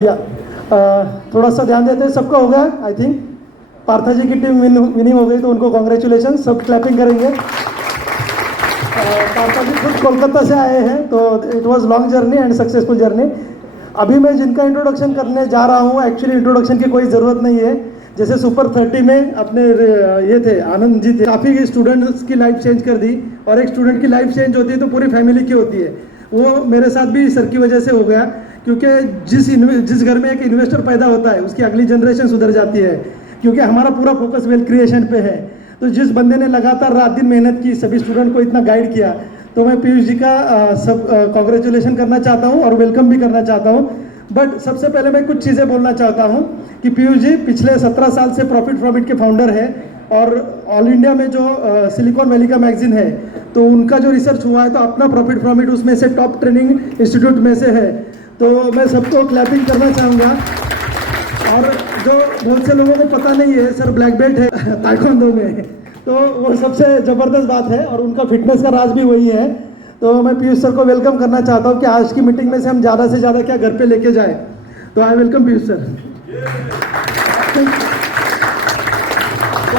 या थोड़ा सा ध्यान देते हैं, सबका होगा आई थिंक। पार्था जी की टीम विनिंग हो गई तो उनको कॉन्ग्रेचुलेशन, सब क्लैपिंग करेंगे। पार्था जी खुद कोलकाता से आए हैं तो it was long journey and successful journey. अभी मैं जिनका इंट्रोडक्शन करने जा रहा हूँ, एक्चुअली इंट्रोडक्शन की कोई ज़रूरत नहीं है। जैसे सुपर 30 में अपने ये थे आनंद जी थे, काफ़ी स्टूडेंट्स की लाइफ चेंज कर दी, और एक स्टूडेंट की लाइफ चेंज होती है तो पूरी फैमिली की होती है। वो मेरे साथ भी सर की वजह से हो गया, क्योंकि जिस घर में एक इन्वेस्टर पैदा होता है उसकी अगली जनरेशन सुधर जाती है, क्योंकि हमारा पूरा फोकस वेल्थ क्रिएशन पे है। तो जिस बंदे ने लगातार रात दिन मेहनत की, सभी स्टूडेंट को इतना गाइड किया, तो मैं पीयूष जी का सब कॉन्ग्रेचुलेशन करना चाहता हूँ और वेलकम भी करना चाहता हूँ। बट सबसे पहले मैं कुछ चीज़ें बोलना चाहता हूँ कि पीयूष जी पिछले 17 साल से प्रॉफिट फ्रॉम इट के फाउंडर है, और ऑल इंडिया में जो सिलिकॉन वैली का मैगजीन है तो उनका जो रिसर्च हुआ है तो अपना प्रॉफिट फ्रॉम इट उसमें से टॉप ट्रेनिंग इंस्टीट्यूट में से है। तो मैं सबको क्लैपिंग करना चाहूँगा। और जो बहुत से लोगों को पता नहीं है, सर ब्लैक बेल्ट है ताइक्वांडो में, तो वो सबसे ज़बरदस्त बात है, और उनका फिटनेस का राज भी वही है। तो मैं पीयूष सर को वेलकम करना चाहता हूँ कि आज की मीटिंग में से हम ज़्यादा से ज़्यादा क्या घर पे लेके जाए। तो I welcome Piyush sir.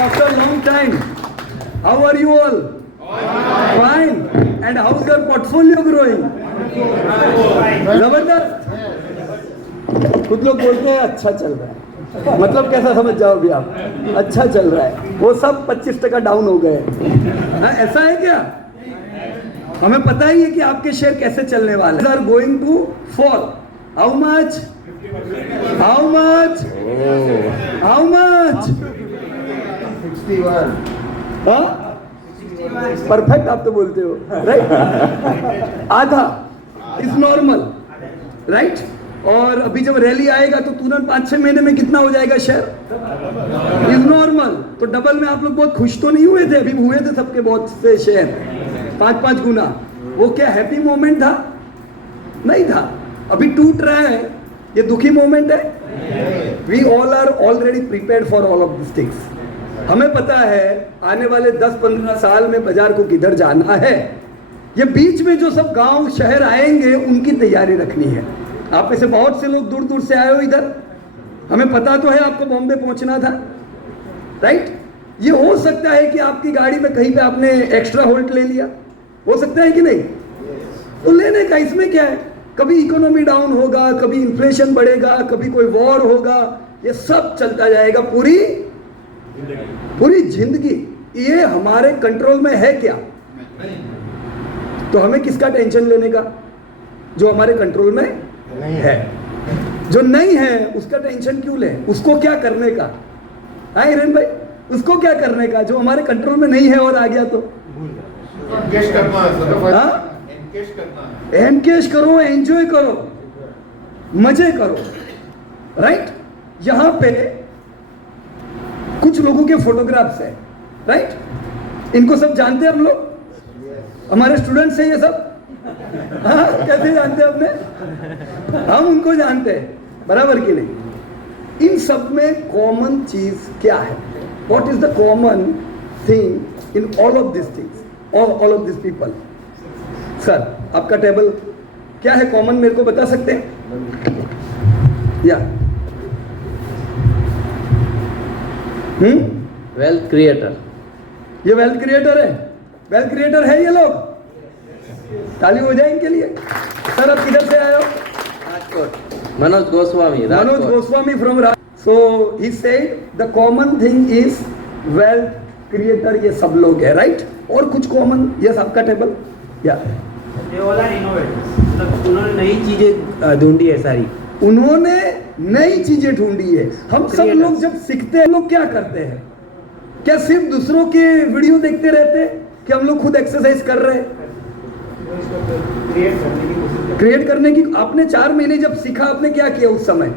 After a long time, how are you all? Fine. And how's your portfolio growing? जबरदस्त। कुछ लोग बोलते हैं अच्छा चल रहा है, मतलब कैसा समझ जाओ अभी आप, अच्छा चल रहा है, वो सब 25% डाउन हो गए। हाँ, ऐसा है क्या? हमें पता ही है कि आपके शेयर कैसे चलने वाले हैं। Going to fall. How much? How much? How much? 61। Perfect आप तो बोलते हो, राइट? आधा इज नॉर्मल, राइट? और अभी जब रैली आएगा तो तुरंत 5-6 महीने में कितना हो जाएगा शेयर? Is normal. तो डबल में आप लोग बहुत खुश तो नहीं हुए थे? अभी हुए थे सबके बहुत से शेयर 5-5 गुना। वो क्या हैप्पी मोमेंट था? नहीं था। अभी टूट रहा है, ये दुखी मोमेंट है। We all are already prepared for all of this things. हमें पता है आने वाले 10-15 साल में बाजार को किधर जाना है। ये बीच में जो सब गांव शहर आएंगे उनकी तैयारी रखनी है। आप में से बहुत से लोग दूर दूर से आए हो इधर, हमें पता तो है आपको बॉम्बे पहुंचना था, राइट? ये हो सकता है कि आपकी गाड़ी में कहीं पे आपने एक्स्ट्रा होल्ट ले लिया, हो सकता है कि नहीं? तो लेने का इसमें क्या है? कभी इकोनॉमी डाउन होगा, कभी इन्फ्लेशन बढ़ेगा, कभी कोई वॉर होगा, ये सब चलता जाएगा पूरी जिंदगी। ये हमारे कंट्रोल में है क्या? तो हमें किसका टेंशन लेने का? जो हमारे कंट्रोल में है। जो नहीं है उसका टेंशन क्यों ले? उसको क्या करने का? हाँ हिरेन भाई, उसको क्या करने का जो हमारे कंट्रोल में नहीं है और आ गया तो? एनकेश करो, एंजॉय करो, मजे करो, राइट? यहां पे कुछ लोगों के फोटोग्राफ्स है, राइट? इनको सब जानते हैं हम लोग, हमारे स्टूडेंट्स हैं ये सब। हाँ, कैसे जानते हैं अपने? हम उनको जानते हैं, बराबर कि नहीं? इन सब में कॉमन चीज क्या है? What is the common thing in all of this things, all of this people? Sir आपका टेबल क्या है कॉमन, मेरे को बता सकते हैं? या वेल्थ क्रिएटर। ये वेल्थ क्रिएटर है? वेल्थ क्रिएटर है ये लोग? ताली हो जाए इनके लिए। सर आप किधर से आए हो? Rajkot. Manoj Goswami. Manoj Goswami from Rajkot. So he said the common thing is wealth creator, ये सब लोग है, राइट? और कुछ कॉमन? यस, आपका टेबल। या उन्होंने नई चीजें ढूंढी है सारी, उन्होंने नई चीजें ढूंढी है। हम सब लोग जब सीखते हैं, लोग क्या करते हैं? क्या सिर्फ दूसरों के वीडियो देखते रहते हैं कि हम लोग खुद एक्सरसाइज कर रहे हैं? क्रिएट करने की आपने 4 महीने जब सीखा, आपने क्या किया उस समय?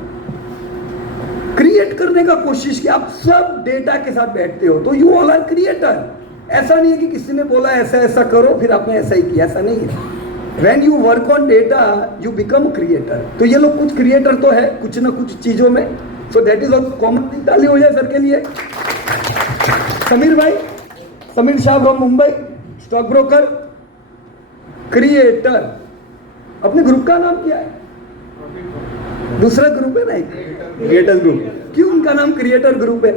क्रिएट करने का कोशिश की। आप सब डेटा के साथ बैठते हो तो यू ऑल आर क्रिएटर। ऐसा नहीं है कि किसी ने बोला ऐसा ऐसा करो फिर आपने ऐसा ही किया, ऐसा नहीं है। When you work on data, you become creator. तो ये लोग कुछ क्रिएटर तो है कुछ ना कुछ चीजों में। So that is also common thing। ताली हो जाए सर के लिए। समीर भाई, Sameer Shah from Mumbai, stock broker, creator. अपने ग्रुप का नाम क्या है? दूसरा ग्रुप है ना एक क्रिएटर ग्रुप। क्यों उनका नाम क्रिएटर ग्रुप है?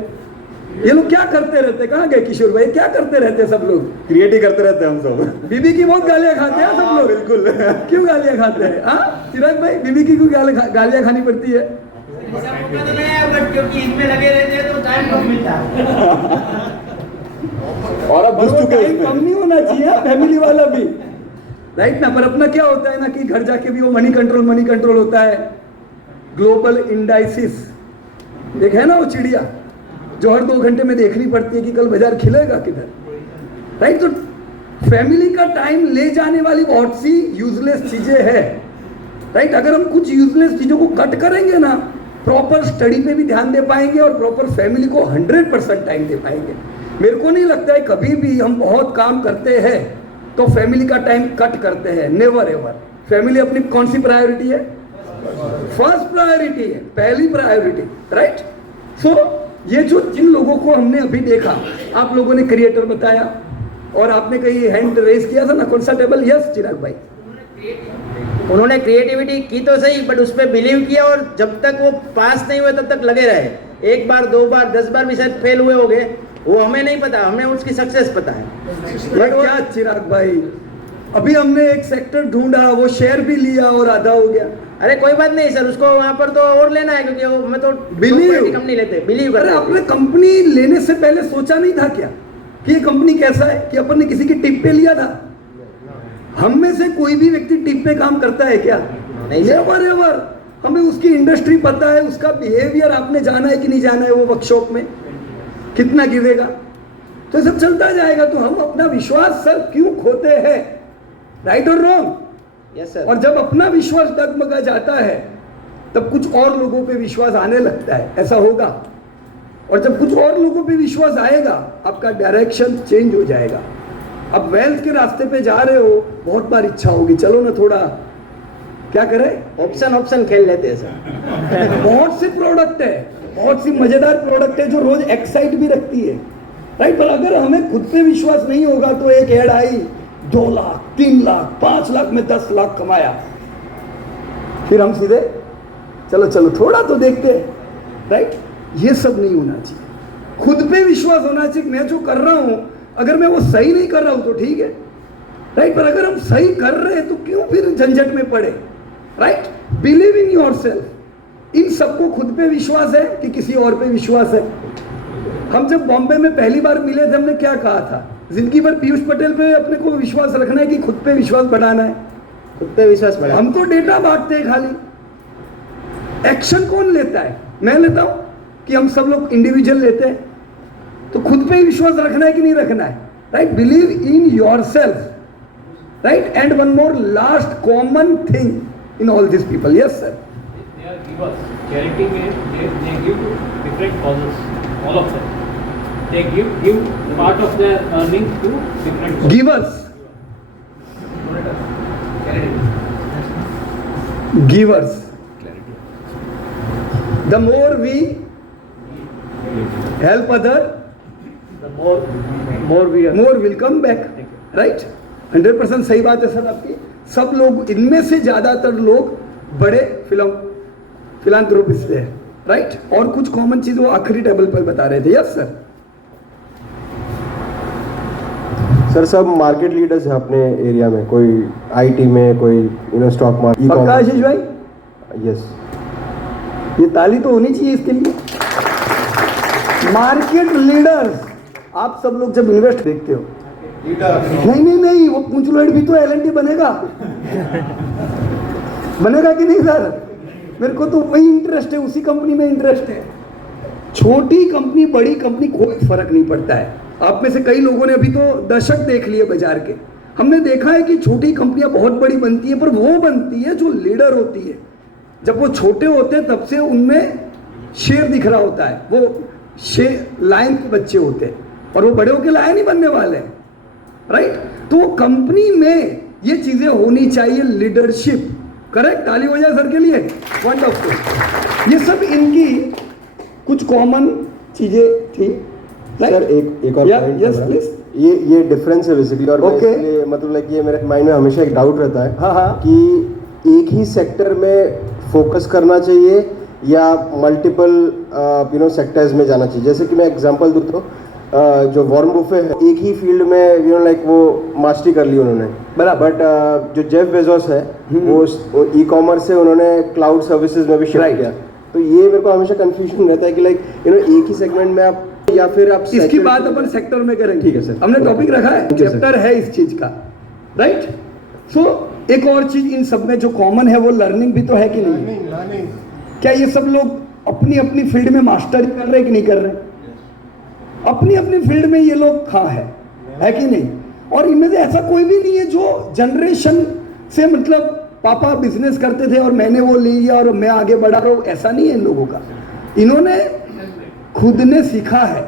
ये लोग क्या करते रहते? कहाँ गए किशोर भाई? क्या करते रहते हैं सब लोग? क्रिएट ही करते रहते हैं हम सब। बीबी की बहुत गालियां खाते हैं सब लोग। बिल्कुल। क्यों गालियां खाते हैं? हाँ चिराग भाई, बीबी की क्यों गालियां खानी पड़ती है? क्योंकि इनमें लगे रहते हैं तो टाइम कम मिलता है। और अब घुस चुके टाइम कम नहीं होना चाहिए फैमिली वाला भी, राइट ना? पर अपना क्या होता है ना कि घर जाके भी वो मनी कंट्रोल होता है। ग्लोबल इंडाइसिस एक है ना वो चिड़िया जो हर 2 घंटे में देखनी पड़ती है कि कल बाजार खिलेगा किधर, राइट? तो फैमिली का टाइम ले जाने वाली बहुत सी यूजलेस चीजें हैं, राइट? अगर हम कुछ यूजलेस चीजों को कट करेंगे ना, प्रॉपर स्टडी पे भी ध्यान दे पाएंगे और प्रॉपर फैमिली को 100% टाइम दे पाएंगे। मेरे को नहीं लगता है कभी भी हम बहुत काम करते हैं तो फैमिली का टाइम कट करते हैं, नेवर एवर। फैमिली अपनी कौन सी प्रायोरिटी है? फर्स्ट प्रायोरिटी है, पहली प्रायोरिटी, राइट? सो ये जो जिन लोगों को हमने अभी देखा, आप लोगों ने क्रिएटर बताया और आपने कहीं हैंड रेस किया था ना, कौन सा टेबल? यस चिराग भाई, उन्होंने क्रिएटिविटी की तो सही, बट उस पर बिलीव किया और जब तक वो पास नहीं हुए तब तक लगे रहे। 1 बार 2 बार 10 बार भी शायद फेल हुए होंगे, वो हमें नहीं पता, हमें उसकी सक्सेस पता है। बट क्या चिराग भाई, अभी हमने एक सेक्टर ढूंढा, वो शेयर भी लिया और आधा हो गया। अरे कोई बात नहीं सर, उसको वहां पर तो और लेना है, क्योंकि वो मैं तो Believe। कम नहीं लेते, बिलीव अरे करते हैं। आपने कंपनी लेने से पहले सोचा नहीं था क्या कि ये कंपनी कैसा है? कि अपन ने किसी की टिप पे लिया था? हम में से कोई भी व्यक्ति टिप पे काम करता है क्या? नहीं सर। एवर हमें उसकी इंडस्ट्री पता है, उसका बिहेवियर आपने जाना है कि नहीं जाना है, वो वर्कशॉप में कितना गिरेगा, तो सब चलता जाएगा। तो हम अपना विश्वास सर क्यों खोते हैं? राइट और रॉन्ग? Yes sir. और जब अपना विश्वास डगमगा जाता है तब कुछ और लोगों पे विश्वास आने लगता है, ऐसा होगा। और जब कुछ और लोगों पे विश्वास आएगा, आपका डायरेक्शन चेंज हो जाएगा। अब वेल्थ के रास्ते पे जा रहे हो, बहुत बार इच्छा होगी चलो ना थोड़ा क्या करें, ऑप्शन खेल लेते हैं सर। बहुत से प्रोडक्ट है, बहुत सी मजेदार प्रोडक्ट है जो रोज एक्साइट भी रखती है, राइट? पर अगर हमें खुद पे विश्वास नहीं होगा तो एक ऐड आई, 2 लाख 3 लाख 5 लाख में 10 लाख कमाया, फिर हम सीधे चलो थोड़ा तो देखते हैं, राइट? ये सब नहीं होना चाहिए। खुद पे विश्वास होना चाहिए। मैं जो कर रहा हूं, अगर मैं वो सही नहीं कर रहा हूं तो ठीक है, राइट? पर अगर हम सही कर रहे हैं तो क्यों फिर झंझट में पड़े, राइट? Believe in yourself. इन सबको खुद पे विश्वास है कि किसी और पे विश्वास है? हम जब बॉम्बे में पहली बार मिले थे, हमने क्या कहा था? जिंदगी भर पीयूष पटेल पे अपने को विश्वास रखना है कि खुद पे विश्वास बढ़ाना है? खुद पे विश्वास बढ़ा। हम तो डेटा बांटते हैं खाली, एक्शन कौन लेता है? मैं लेता हूं कि हम सब लोग इंडिविजुअल लेते हैं? तो खुद पे विश्वास रखना है कि नहीं रखना है, right? Believe in yourself, right? And one more last common thing in all this people, yes sir? They are givers. Charity में they give to different causes, all of them. They give part of their earnings to different causes. Givers, givers, the more we help other, The more we are. more will come back, right? 100% सही बात है sir आपकी। सब लोग, इनमें से ज्यादातर लोग बड़े फिलांथ्रोपिस्ट है, राइट? और कुछ कॉमन चीज वो आखिरी टेबल पर बता रहे थे, यस सर? सर सब मार्केट लीडर्स हैं अपने एरिया में, कोई आईटी में, कोई स्टॉक मार्केट। पक्का आशीष भाई? यस। ये ताली तो होनी चाहिए इसके लिए। मार्केट लीडर्स, आप सब लोग जब इन्वेस्ट देखते हो, नहीं, वो पूंचलोइड भी तो एलएनटी बनेगा कि नहीं सर? मेरे को तो वही इंटरेस्ट है, उसी कंपनी में इंटरेस्ट है। छोटी कंपनी बड़ी कंपनी कोई फर्क नहीं पड़ता है। आप में से कई लोगों ने अभी तो दशक देख लिए बाजार के। हमने देखा है कि छोटी कंपनियां बहुत बड़ी बनती है, पर वो बनती है जो लीडर होती है। जब वो छोटे होते हैं तब से उनमें शेर दिख रहा होता है, वो शेर लायन के बच्चे होते हैं, और वो बड़े होकर लायन ही बनने वाले हैं, राइट? तो कंपनी में ये चीजें होनी चाहिए, लीडरशिप, करेक्ट? ताली हो जाए सर के लिए, वंडरफुल। ये सब इनकी कुछ कॉमन चीजें थी। सर एक और पॉइंट, यस प्लीज। ये डिफरेंस है बेसिकली, और Okay. इसलिए मतलब लाइक ये मेरे माइंड में हमेशा एक डाउट रहता है हाँ। कि एक ही सेक्टर में फोकस करना चाहिए या मल्टीपल सेक्टर्स में जाना चाहिए? जैसे कि मैं एग्जांपल दूँ तो जो वॉरेन बफे है एक ही फील्ड में लाइक वो मास्टरी कर ली उन्होंने, बराबर। बट जो जेफ बेजोस है वो ई कॉमर्स से उन्होंने क्लाउड सर्विसेज में भी शिफ्ट Right. किया। तो ये मेरे को हमेशा कंफ्यूजन रहता है कि लाइक एक ही सेगमेंट में आप या फिर आप इसकी sector- बात अपन सेक्टर में करेंगे। ठीक है सर। हमने टॉपिक रखा है, ठीक है सर। चैप्टर है इस चीज का, राइट। सो एक और चीज इन सब में जो कॉमन है वो लर्निंग भी तो है कि नहीं? क्या ये सब लोग अपनी अपनी फील्ड में मास्टरी कर रहे कि नहीं कर रहे? अपनी अपनी फील्ड में ये लोग हाँ है कि नहीं? और इनमें से ऐसा कोई भी नहीं है जो जनरेशन से मतलब पापा बिजनेस करते थे और मैंने वो ले लिया और मैं आगे बढ़ा रहा हूँ, ऐसा नहीं है इन लोगों का। इन्होंने खुद ने सीखा है,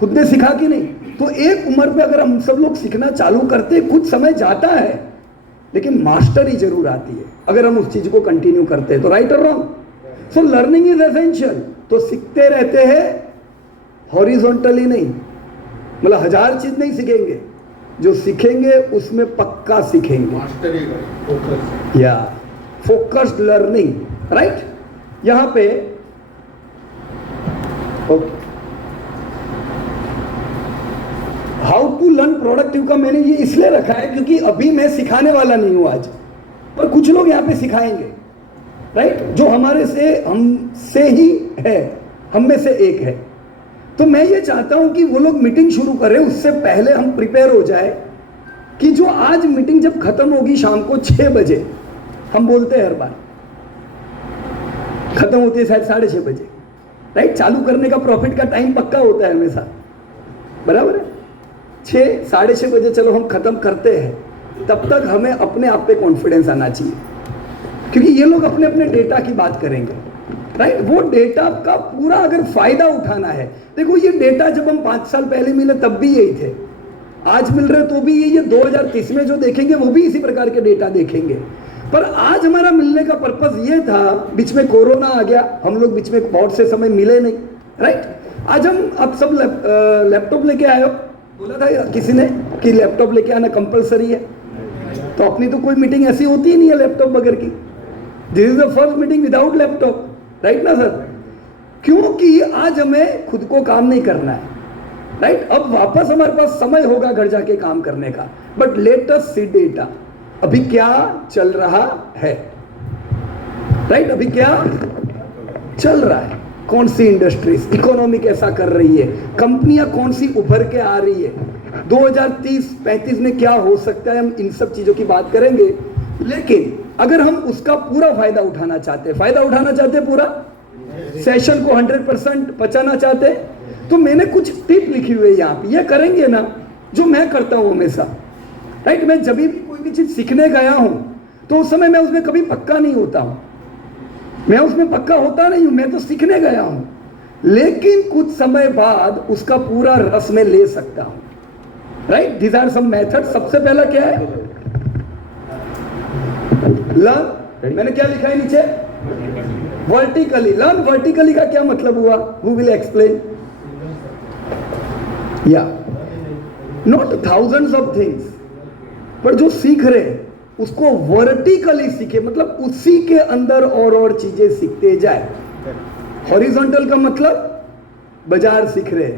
खुद ने सीखा कि नहीं? तो एक उम्र पे अगर हम सब लोग सीखना चालू करते, कुछ समय जाता है लेकिन मास्टरी जरूर आती है अगर हम उस चीज को कंटिन्यू करते हैं तो। राइट और wrong? So learning is essential. तो सीखते रहते हैं, हॉरिजॉन्टली नहीं, मतलब 1000 चीज नहीं सीखेंगे, जो सीखेंगे उसमें पक्का सीखेंगे, या फोकस्ड लर्निंग, राइट। यहां पे हाउ टू लर्न प्रोडक्टिव का मैंने ये इसलिए रखा है क्योंकि अभी मैं सिखाने वाला नहीं हूं आज, पर कुछ लोग यहाँ पे सिखाएंगे, राइट, जो हमारे से हमसे ही है, हम में से एक है। तो मैं ये चाहता हूं कि वो लोग मीटिंग शुरू करें उससे पहले हम प्रिपेयर हो जाए कि जो आज मीटिंग जब खत्म होगी शाम को 6 बजे, हम बोलते हैं हर बार खत्म होती है शायद 6:30 बजे, राइट। चालू करने का प्रॉफिट का टाइम पक्का होता है हमेशा, बराबर है। 6 साढ़े 6 बजे चलो हम खत्म करते हैं, तब तक हमें अपने आप पे कॉन्फिडेंस आना चाहिए, क्योंकि ये लोग अपने अपने डेटा की बात करेंगे, राइट। वो डेटा का पूरा अगर फायदा उठाना है, देखो ये डेटा जब हम 5 साल पहले मिले तब भी यही थे, आज मिल रहे तो भी ये 2030 में जो देखेंगे वो भी इसी प्रकार के डेटा देखेंगे। पर आज हमारा मिलने का पर्पस ये था, बीच में कोरोना आ गया, हम लोग बीच में बहुत से समय मिले नहीं, राइट। आज हम आप सब लैपटॉप लेके आए हो, बोला था किसी ने कि लैपटॉप लेके आना कंपलसरी है, तो अपनी तो कोई मीटिंग ऐसी होती ही नहीं है लैपटॉप बगैर की। This is the first meeting without laptop, right ना सर? क्योंकि आज हमें खुद को काम नहीं करना है, राइट। अब वापस हमारे पास समय होगा घर जाके काम करने का, but let us see data, अभी क्या चल रहा है, राइट। अभी क्या चल रहा है, कौन सी इंडस्ट्रीज, इकोनॉमी कैसा कर रही है, कंपनियां कौन सी उभर के आ रही है, 2030-35 में क्या हो सकता है, हम इन सब चीजों की बात करेंगे। लेकिन अगर हम उसका पूरा फायदा उठाना चाहते हैं पूरा सेशन को 100% बचाना चाहते हैं, तो मैंने कुछ टिप लिखी हुई है यहाँ पे, ये करेंगे ना जो मैं करता हूँ हमेशा, राइट। मैं जब भी कोई भी चीज सीखने गया हूं तो उस समय मैं उसमें कभी पक्का नहीं होता हूं, मैं उसमें पक्का होता नहीं हूं, मैं तो सीखने गया हूं, लेकिन कुछ समय बाद उसका पूरा रस में ले सकता हूं, right. These are some method. सबसे पहला क्या है, लर्न, मैंने क्या लिखा है नीचे, वर्टिकली लर्न। वर्टिकली का क्या मतलब हुआ, हु विल एक्सप्लेन? या नॉट थाउजेंड्स ऑफ थिंग्स, पर जो सीख रहे हैं उसको वर्टिकली सीखे, मतलब उसी के अंदर और चीजें सीखते जाए। हॉरिजॉन्टल का मतलब बाजार सीख रहे,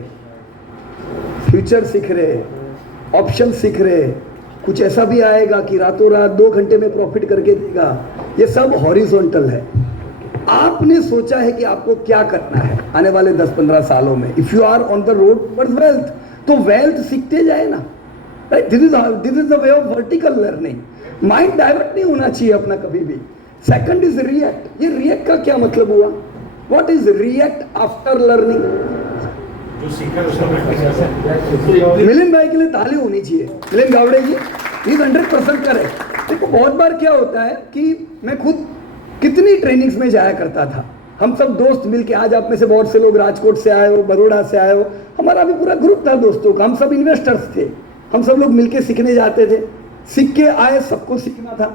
फ्यूचर सीख रहे, ऑप्शन सीख रहे, कुछ ऐसा भी आएगा कि रातों रात 2 घंटे में प्रॉफिट करके देगा, ये सब हॉरिजॉन्टल है। आपने सोचा है कि आपको क्या करना है आने वाले 10-15 सालों में, if you are on the road towards wealth, तो वेल्थ सीखते जाए ना, right. This is the way of vertical learning. Mind divert नहीं होना चाहिए अपना कभी भी। Second is react. ये रिएक्ट का क्या मतलब हुआ, what is react after learning? Milind भाई के लिए ताली होनी चाहिए, मिलिंद गावड़े जी, इज 100% करेक्ट। देखो बहुत बार क्या होता है कि मैं खुद कितनी ट्रेनिंग्स में जाया करता था, हम सब दोस्त मिलके, आज आप में से बहुत से लोग राजकोट से आए हो, बड़ौदा से आए हो, हमारा भी पूरा ग्रुप था दोस्तों का, हम सब इन्वेस्टर्स थे, हम सब लोग मिलके सीखने जाते थे, सीख के आए, सबको सीखना था,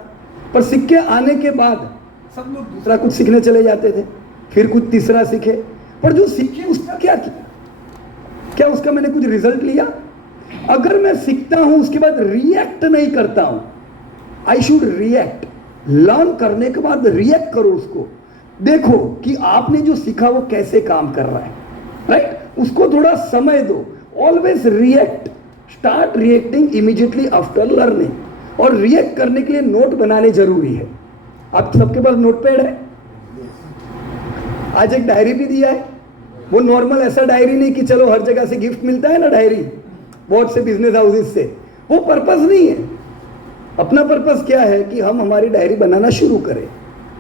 पर सीख के आने के बाद सब लोग दूसरा कुछ सीखने चले जाते थे, फिर कुछ तीसरा सीखे, पर जो सीखे उसका क्या किया, क्या उसका मैंने कुछ रिजल्ट लिया? अगर मैं सीखता हूं उसके बाद रिएक्ट नहीं करता हूं, आई शुड रिएक्ट, लर्न करने के बाद रिएक्ट करो उसको, देखो कि आपने जो सीखा वो कैसे काम कर रहा है, राइट? उसको थोड़ा समय दो। Always react, start reacting immediately after learning. और रिएक्ट करने के लिए नोट बनाने जरूरी है। आप सबके पास नोटपैड है? आज एक डायरी भी दिया है। वो नॉर्मल ऐसा डायरी नहीं कि चलो हर जगह से गिफ्ट मिलता है ना डायरी, बहुत से बिजनेस हाउसेस से, वो पर्पस नहीं है। अपना पर्पस क्या है कि हम हमारी डायरी बनाना शुरू करें।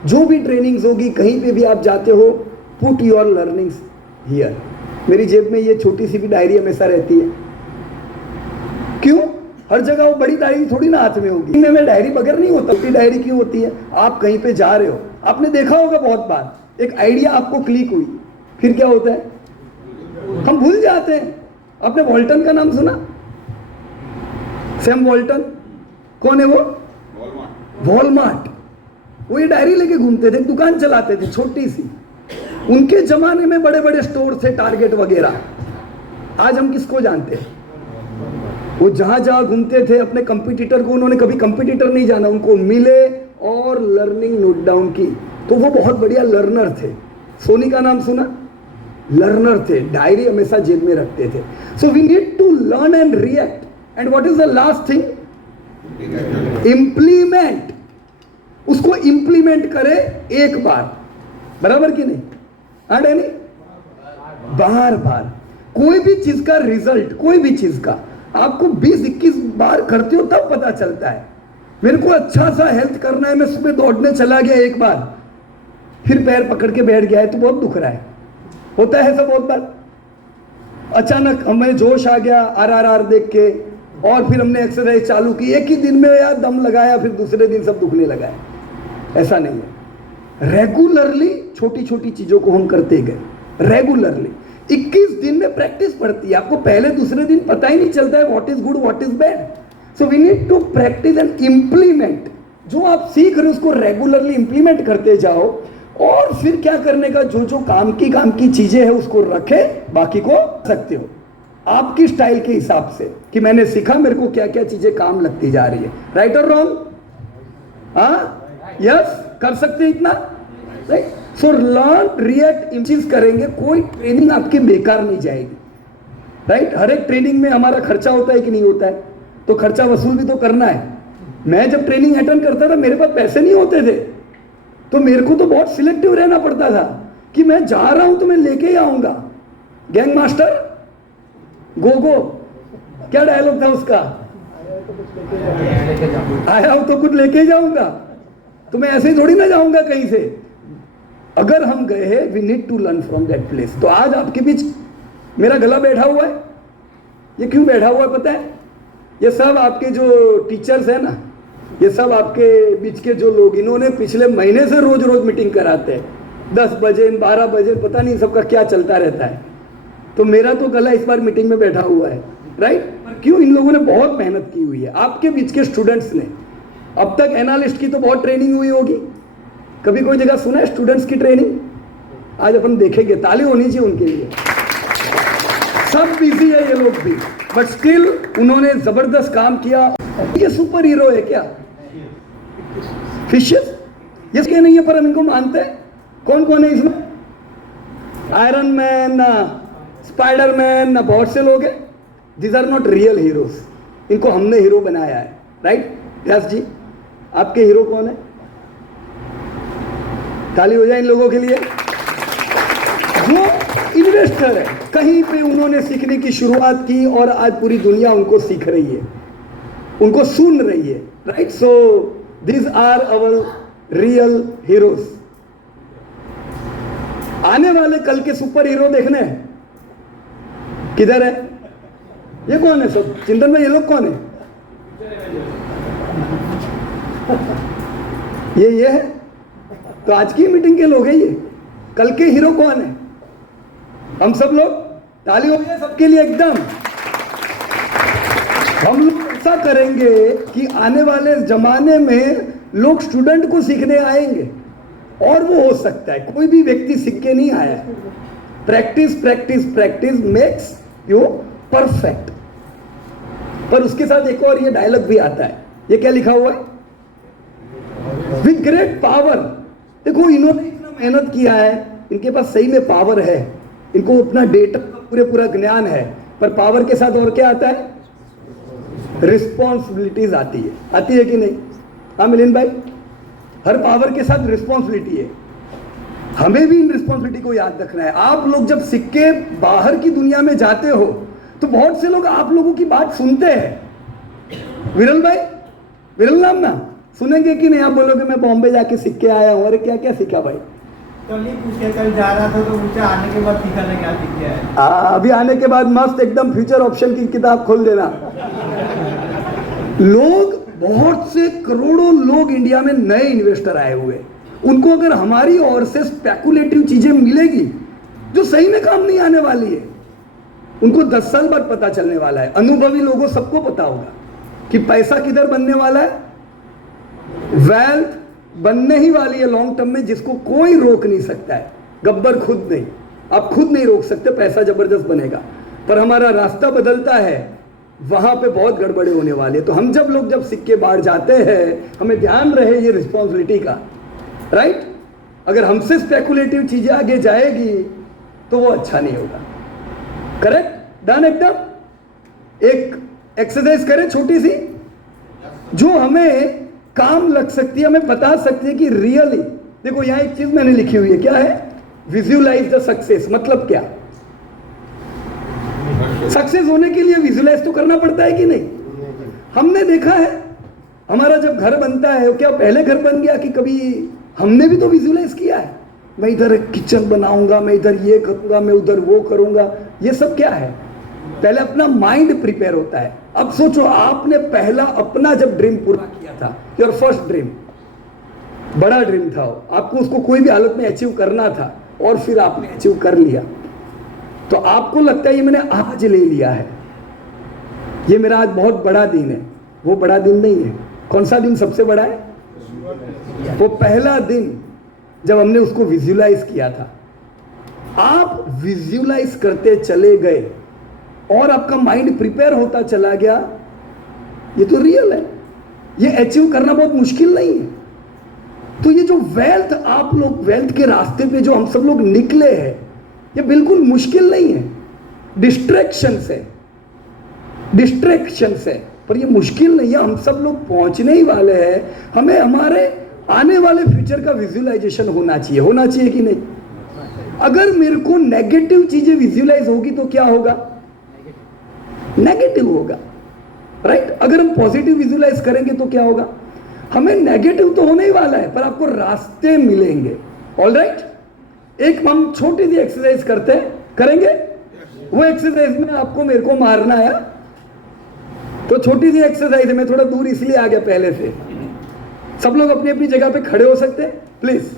जो भी ट्रेनिंग्स होगी, कहीं पे भी आप जाते हो, पुट योर लर्निंग्स हियर। मेरी जेब में ये छोटी सी भी डायरी हमेशा रहती है। क्यों? हर जगह वो बड़ी डायरी थोड़ी ना हाथ में होगी। मैं डायरी बगैर नहीं होता। छोटी डायरी क्यों होती है? आप कहीं पे जा रहे हो, आपने देखा होगा बहुत बार, एक आइडिया आपको क्लिक हुई, फिर क्या होता है? हम भूल जाते हैं। आपने वॉल्टन का नाम सुना? सैम वॉल्टन, कौन है वो? वॉलमार्ट। वो ये डायरी लेके घूमते थे, दुकान चलाते थे छोटी सी। उनके जमाने में बड़े बड़े स्टोर थे, टारगेट वगैरह। आज हम किसको जानते हैं? वो जहां जहां घूमते थे, अपने कंपटीटर को, उन्होंने कभी कंपटीटर नहीं जाना, उनको मिले और लर्निंग नोट डाउन की। तो वो बहुत बढ़िया लर्नर थे। सोनी का नाम सुना? लर्नर थे, डायरी हमेशा जेब में रखते थे। So we need to learn and react. And what is the last thing? Implement. उसको इंप्लीमेंट करे एक बार, बराबर कि नहीं? आड़े नहीं, बार बार। कोई भी चीज का रिजल्ट, कोई भी चीज का आपको 20-21 बार करते हो तब पता चलता है। मेरे को अच्छा सा हेल्थ करना है, मैं सुबह दौड़ने चला गया एक बार, फिर पैर पकड़ के बैठ गया है तो बहुत दुख रहा है। होता है ऐसा बहुत बार। अचानक हमें जोश आ गया RRR देख के, और फिर हमने एक्सरसाइज चालू की, एक ही दिन में यार दम लगाया, फिर दूसरे दिन सब दुखने लगा है। ऐसा नहीं है। रेगुलरली छोटी छोटी चीजों को हम करते गए, रेगुलरली 21 दिन में प्रैक्टिस पड़ती है। आपको पहले दूसरे दिन पता ही नहीं चलता है what is good what is bad. So we need to practice and implement. जो आप सीख रहे हो उसको रेगुलरली इंप्लीमेंट करते जाओ। और फिर क्या करने का, जो जो काम की चीजें हैं उसको रखे, बाकी को सकते हो आपकी स्टाइल के हिसाब से, कि मैंने सीखा मेरे को क्या क्या चीजें काम लगती जा रही है। राइट और रॉन्ग? हाँ, यस, कर सकते हैं इतना, राइट? सो लर्न रिएक्ट, चीज करेंगे, कोई ट्रेनिंग आपकी बेकार नहीं जाएगी, राइट? हर एक ट्रेनिंग में हमारा खर्चा होता है कि नहीं होता है? तो खर्चा वसूल भी तो करना है। मैं जब ट्रेनिंग अटेंड करता था, मेरे पास पैसे नहीं होते थे, तो मेरे को तो बहुत सिलेक्टिव रहना पड़ता था कि मैं जा रहा हूं तो मैं लेके ही आऊंगा। गैंग मास्टर गो गो, क्या डायलॉग था उसका? आया हूं तो कुछ लेके ही जाऊंगा, तो मैं ऐसे ही थोड़ी ना जाऊंगा कहीं से। अगर हम गए हैं, we need to learn from that place. तो आज आपके बीच मेरा गला बैठा हुआ है। ये क्यों बैठा हुआ है पता है? ये सब आपके जो टीचर्स हैं ना, ये सब आपके बीच के जो लोग, इन्होंने पिछले महीने से रोज रोज मीटिंग कराते हैं, 10 बजे 12 बजे, पता नहीं सबका क्या चलता रहता है। तो मेरा तो गला इस बार मीटिंग में बैठा हुआ है, राइट? क्यों? इन लोगों ने बहुत मेहनत की हुई है। आपके बीच के स्टूडेंट्स ने, अब तक एनालिस्ट की तो बहुत ट्रेनिंग हुई होगी, कभी कोई जगह सुना है स्टूडेंट्स की ट्रेनिंग? आज अपन देखेंगे, ताली होनी चाहिए उनके लिए। सब बिजी है ये लोग भी, बट स्टिल उन्होंने जबरदस्त काम किया। ये सुपर हीरो है क्या? फिशेस? ये क्या नहीं है, पर हम इनको मानते हैं। कौन कौन है इसमें? आयरन मैन ना, स्पाइडरमैन ना, बहुत से लोग हैं। These are not real heroes, इनको हमने हीरो बनाया है, राइट? व्यास जी, आपके हीरो कौन है? ताली हो जाए इन लोगों के लिए। जो इन्वेस्टर है, कहीं पे उन्होंने सीखने की शुरुआत की और आज पूरी दुनिया उनको सीख रही है, उनको सुन रही है, right? So these are our real heroes. आने वाले कल के सुपर हीरो देखने हैं, किधर है? ये कौन है सब? चिंतन में ये लोग कौन है? ये है तो आज की मीटिंग के लोग हैं ये। कल के हीरो कौन है? हम सब लोग। ताली हो गई सबके लिए एकदम। हम लोग ऐसा करेंगे कि आने वाले जमाने में लोग स्टूडेंट को सीखने आएंगे, और वो हो सकता है कोई भी व्यक्ति सीख के नहीं आया है। Practice practice practice makes you perfect. पर उसके साथ एक और ये डायलॉग भी आता है। ये क्या लिखा हुआ है? With great power. देखो इन्होंने इतना मेहनत किया है, इनके पास सही में पावर है, इनको अपना डेटा का पूरा ज्ञान है, पर पावर के साथ और क्या आता है? रिस्पॉन्सिबिलिटीज आती है कि नहीं? हाँ मिलिंद भाई, हर पावर के साथ रिस्पॉन्सिबिलिटी है। हमें भी इन रिस्पॉन्सिबिलिटी को याद रखना है। आप लोग जब सिक्के बाहर की दुनिया में जाते हो तो बहुत से लोग आप लोगों की बात सुनते हैं। विरल भाई, विरल नाम ना सुनेंगे कि नहीं? आप बोलोगे मैं बॉम्बे जाके सिक्के आया हूँ। अरे क्या क्या सीखा भाई? कल ही पूछे, कल जा रहा था तो पूछा आने के बाद सीखा था क्या सीख गया है। अभी आने के बाद मस्त एकदम फ्यूचर ऑप्शन की किताब खोल देना। लोग, बहुत से करोड़ों लोग इंडिया में नए इन्वेस्टर आए हुए, उनको अगर हमारी ओर से स्पेकुलेटिव चीजें मिलेगी जो सही में काम नहीं आने वाली है, उनको 10 साल बाद पता चलने वाला है। अनुभवी लोगों सबको पता होगा कि पैसा किधर बनने वाला है। वेल्थ बनने ही वाली है लॉन्ग टर्म में, जिसको कोई रोक नहीं सकता है। गब्बर खुद नहीं, आप खुद नहीं रोक सकते, पैसा जबरदस्त बनेगा। पर हमारा रास्ता बदलता है, वहां पे बहुत गड़बड़े होने वाले। तो हम जब सिक्के बाहर जाते हैं, हमें ध्यान रहे ये रिस्पॉन्सिबिलिटी का, राइट? अगर हमसे स्पेकुलेटिव चीजें आगे जाएगी तो वो अच्छा नहीं होगा। करेक्ट? डन एकदम। एक एक्सरसाइज करें छोटी सी, जो हमें काम लग सकती है, हमें बता सकती है कि रियली, देखो यहां एक चीज मैंने लिखी हुई है, क्या है? Visualise the success. मतलब क्या? सक्सेस होने के लिए विजुअलाइज तो करना पड़ता है कि नहीं? हमने देखा है, हमारा जब घर बनता है, क्या पहले घर बन गया कि कभी हमने भी तो विजुअलाइज किया है? मैं इधर एक किचन बनाऊंगा, मैं इधर ये करूंगा, मैं उधर वो करूंगा। ये सब क्या है? पहले अपना माइंड प्रिपेयर होता है। अब सोचो, आपने पहला अपना जब ड्रीम पूरा किया था, योर फर्स्ट ड्रीम, बड़ा ड्रीम था, आपको उसको कोई भी हालत में अचीव करना था, और फिर आपने अचीव कर लिया, तो आपको लगता है ये मैंने आज ले लिया है, ये मेरा आज बहुत बड़ा दिन है। वो बड़ा दिन नहीं है। कौन सा दिन सबसे बड़ा है? वो पहला दिन जब हमने उसको विजुअलाइज किया था। आप विजुअलाइज करते चले गए और आपका माइंड प्रिपेयर होता चला गया, ये तो रियल है। ये अचीव करना बहुत मुश्किल नहीं है। तो ये जो वेल्थ, आप लोग वेल्थ के रास्ते पे जो हम सब लोग निकले हैं, ये बिल्कुल मुश्किल नहीं है। डिस्ट्रैक्शन से, पर ये मुश्किल नहीं है। हम सब लोग पहुंचने ही वाले हैं। हमें हमारे आने वाले फ्यूचर का विजुअलाइजेशन होना चाहिए कि नहीं? अगर मेरे को नेगेटिव चीजें विजुअलाइज होगी तो क्या होगा? नेगेटिव होगा, राइट? अगर हम पॉजिटिव विजुअलाइज करेंगे तो क्या होगा? हमें नेगेटिव तो होने ही वाला है, पर आपको रास्ते मिलेंगे। ऑलराइट? एक हम छोटी सी एक्सरसाइज करेंगे। वो एक्सरसाइज में आपको मेरे को मारना है, तो छोटी सी एक्सरसाइज है। मैं थोड़ा दूर इसलिए आ गया पहले से। सब लोग अपनी अपनी जगह पे खड़े हो सकते हैं प्लीज,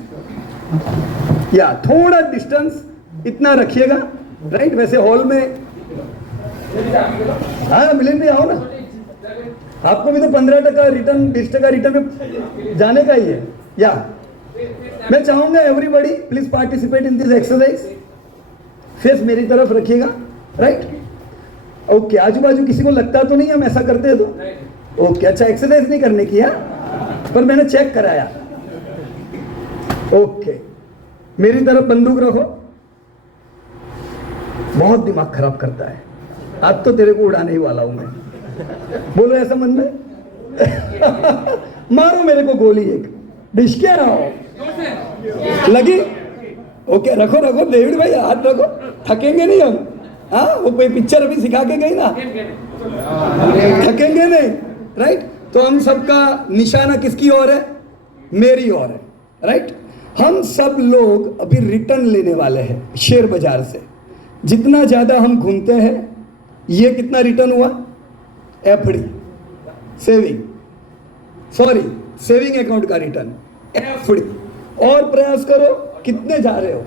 या थोड़ा डिस्टेंस इतना रखिएगा, राइट? वैसे हॉल में, हाँ मिलन भी आओ ना, आपको भी तो 15% रिटर्न, 20% रिटर्न में जाने का ही है। या मैं चाहूंगा everybody please participate in this exercise. Face मेरी तरफ रखिएगा, राइट? ओके, आजू बाजू किसी को लगता तो नहीं हम ऐसा करते हैं तो? ओके, अच्छा, एक्सरसाइज नहीं करने की है, पर मैंने चेक कराया। ओके, मेरी तरफ बंदूक रखो। बहुत दिमाग खराब करता है, आज तो तेरे को उड़ाने ही वाला हूं मैं। बोलो ऐसा मन में। मारो मेरे को गोली एक, डिशके रहा हो लगी। ओके, रखो डेविड भाई, हाथ रखो, थकेंगे नहीं हम। हाँ, वो कोई पिक्चर अभी सिखा के गई ना, थकेंगे नहीं, राइट? तो हम सबका निशाना किसकी ओर है? मेरी ओर है, राइट? हम सब लोग अभी रिटर्न लेने वाले हैं शेयर बाजार से। जितना ज्यादा हम घूमते हैं, ये कितना रिटर्न हुआ? एफडी, सेविंग अकाउंट का रिटर्न, एफडी। और प्रयास करो, कितने जा रहे हो?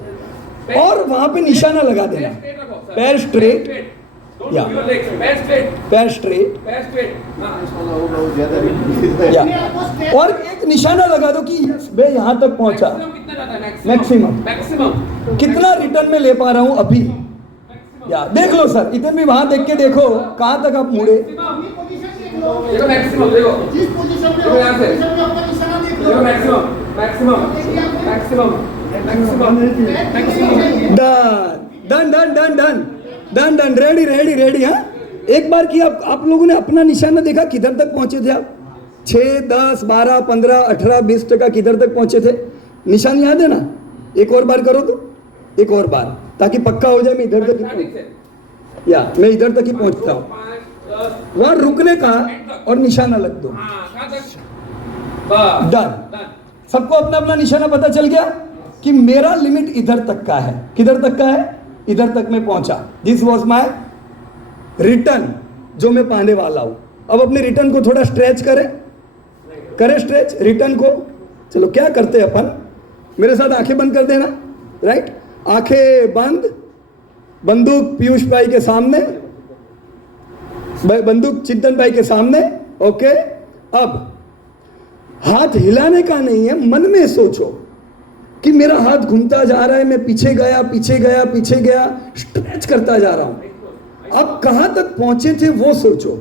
और वहां पे निशाना लगा देना, पैर स्ट्रेट, या पैर स्ट्रेट, या और एक निशाना लगा दो कि मैं यहां तक पहुंचा। मैक्सिमम कितना रिटर्न में ले पा रहा हूं अभी? या देख लो सर, इधर भी वहां देख के देखो कहां तक आप मुड़े। डन रेडी हाँ। एक बार की आप लोगों ने अपना निशाना देखा, किधर तक पहुंचे थे आप? 6, 10, 12, 15, 18, 20% किधर तक पहुंचे थे? निशान याद है ना? एक और बार करो तो, एक और बार, ताकि पक्का हो जाए मैं इधर तक मैं इधर तक ही पहुंचता हूँ। वहां रुकने का और निशाना लग दो। डन। सबको अपना अपना निशाना पता चल गया कि मेरा लिमिट इधर तक का है। किधर तक का है? इधर तक मैं पहुंचा। दिस वॉज माई रिटर्न जो मैं पाने वाला हूं। अब अपने रिटर्न को थोड़ा स्ट्रेच करें स्ट्रेच रिटर्न को। चलो क्या करते हैं अपन, मेरे साथ आंखें बंद कर देना। राइट, आंखें बंद, बंदूक पीयूष भाई के सामने, बंदूक चिंतन भाई के सामने। ओके, अब हाथ हिलाने का नहीं है, मन में सोचो कि मेरा हाथ घूमता जा रहा है, मैं पीछे गया, स्ट्रेच करता जा रहा हूं। अब कहां तक पहुंचे थे वो सोचो।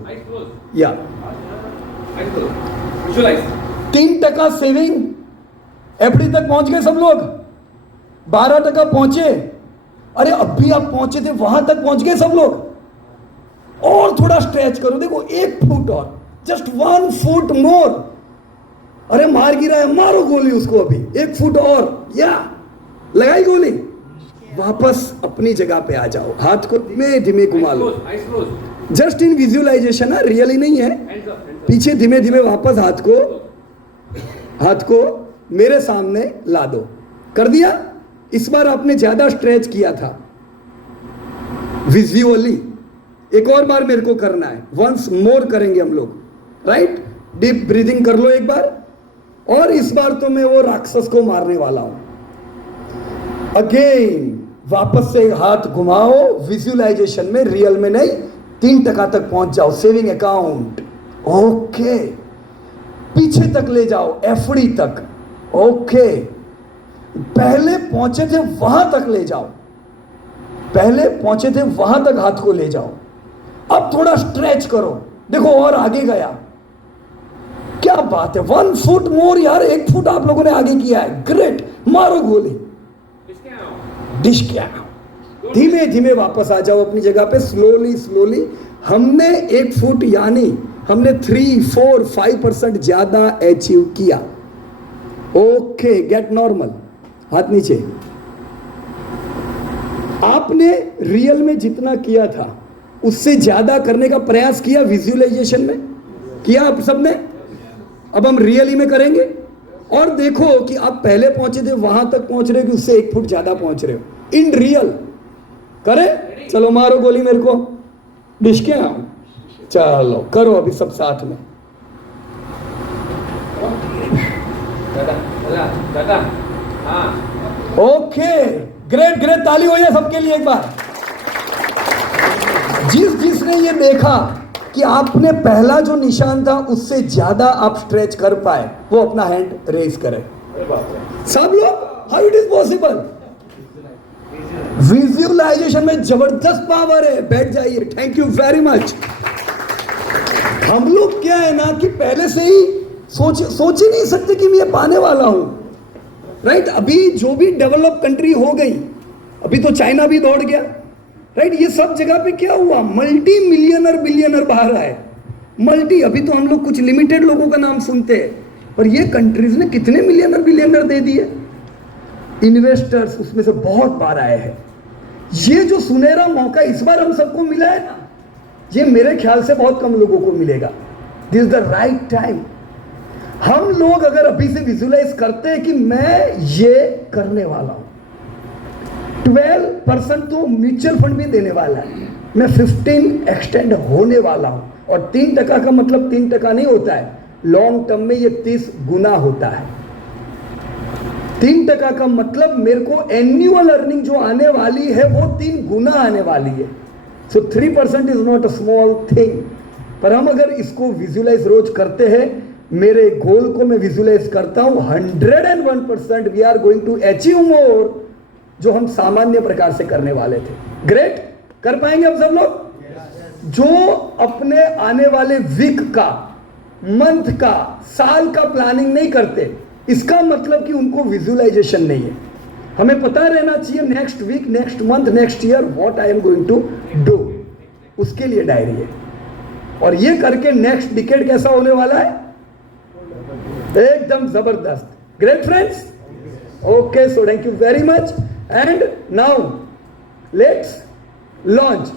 या 3% सेविंग एफडी तक पहुंच गए सब लोग। 12% पहुंचे। अरे अभी आप पहुंचे थे वहां तक पहुंच गए सब लोग। और थोड़ा स्ट्रेच करो, देखो 1 फुट और, जस्ट 1 फुट मोर। अरे मार गिरा है, मारो गोली उसको अभी 1 फुट और, या लगाई गोली। वापस अपनी जगह पे आ जाओ, हाथ को धीमे धीमे घुमा लो। जस्ट इन विजुअलाइजेशन, रियली नहीं है। पीछे धीमे धीमे वापस हाथ को मेरे सामने ला दो। कर दिया? इस बार आपने ज्यादा स्ट्रेच किया था विजुअली। एक और बार मेरे को करना है, वंस मोर करेंगे हम लोग। राइट, डीप ब्रीदिंग कर लो एक बार। और इस बार तो मैं वो राक्षस को मारने वाला हूं। अगेन वापस से हाथ घुमाओ विजुअलाइजेशन में, रियल में नहीं। 3% तक पहुंच जाओ, सेविंग अकाउंट। ओके, पीछे तक ले जाओ, एफडी तक। ओके, पहले पहुंचे थे वहां तक ले जाओ, वहां तक हाथ को ले जाओ। अब थोड़ा स्ट्रेच करो, देखो और आगे गया। क्या बात है, 1 फुट मोर यार, 1 फुट आप लोगों ने आगे किया है। ग्रेट, मारो गोली। डिश क्या, धीमे धीमे वापस आ जाओ अपनी जगह पे, स्लोली। हमने 1 फुट यानी हमने 3, 4, 5% ज्यादा अचीव किया। ओके, गेट नॉर्मल, हाथ नीचे। आपने रियल में जितना किया था उससे ज्यादा करने का प्रयास किया विजुअलाइजेशन में, किया आप सबने। अब हम रियली में करेंगे और देखो कि आप पहले पहुंचे थे वहां तक पहुंच रहे हो कि उससे 1 फुट ज्यादा पहुंच रहे हो इन रियल। करें? चलो मारो गोली मेरे को, डिश क्या। चलो करो अभी सब साथ में। ओके, ग्रेट, ताली हो जाए सबके लिए एक बार। जिसने ये देखा कि आपने पहला जो निशान था उससे ज्यादा आप स्ट्रेच कर पाए, वो अपना हैंड रेज करे। सब लोग, how it is possible? Visualisation में जबरदस्त पावर है, बैठ जाइए। Thank you very much. हम लोग क्या है ना कि पहले से ही सोच ही नहीं सकते कि मैं ये पाने वाला हूं। राइट, अभी जो भी डेवलप कंट्री हो गई, अभी तो चाइना भी दौड़ गया। राइट, ये सब जगह पे क्या हुआ, मल्टी मिलियनर बिलियनर बाहर आए। अभी तो हम लोग कुछ लिमिटेड लोगों का नाम सुनते हैं, पर ये कंट्रीज ने कितने मिलियनर बिलियनर दे दिए। इन्वेस्टर्स उसमें से बहुत बार आए हैं। ये जो सुनहरा मौका इस बार हम सबको मिला है ना, ये मेरे ख्याल से बहुत कम लोगों को मिलेगा। This is the right time. हम लोग अगर अभी से विजुअलाइज करते हैं कि मैं ये करने वाला हूं, 12% तो म्यूचुअल फंड भी देने वाला है, मैं 15 एक्सटेंड होने वाला हूं। और 3% का मतलब 3% नहीं होता है, लॉन्ग टर्म में ये 30 गुना होता है। 3% का मतलब मेरे को एन्युअल अर्निंग जो आने वाली है वो 3 गुना आने वाली है। सो 3% is not a small thing. पर हम अगर इसको विजुअलाइज रोज करते हैं, मेरे गोल को मैं विजुअलाइज करता हूं, 101% we are going to achieve more, जो हम सामान्य प्रकार से करने वाले थे। ग्रेट, कर पाएंगे हम सब लोग। जो अपने आने वाले वीक का, मंथ का, साल का प्लानिंग नहीं करते, इसका मतलब कि उनको विजुअलाइजेशन नहीं है। हमें पता रहना चाहिए next week, next month, next year what I am going to do, उसके लिए डायरी है। और ये करके नेक्स्ट डिकेड कैसा होने वाला है, एकदम जबरदस्त। Great friends, okay, so thank you very much and now let's launch.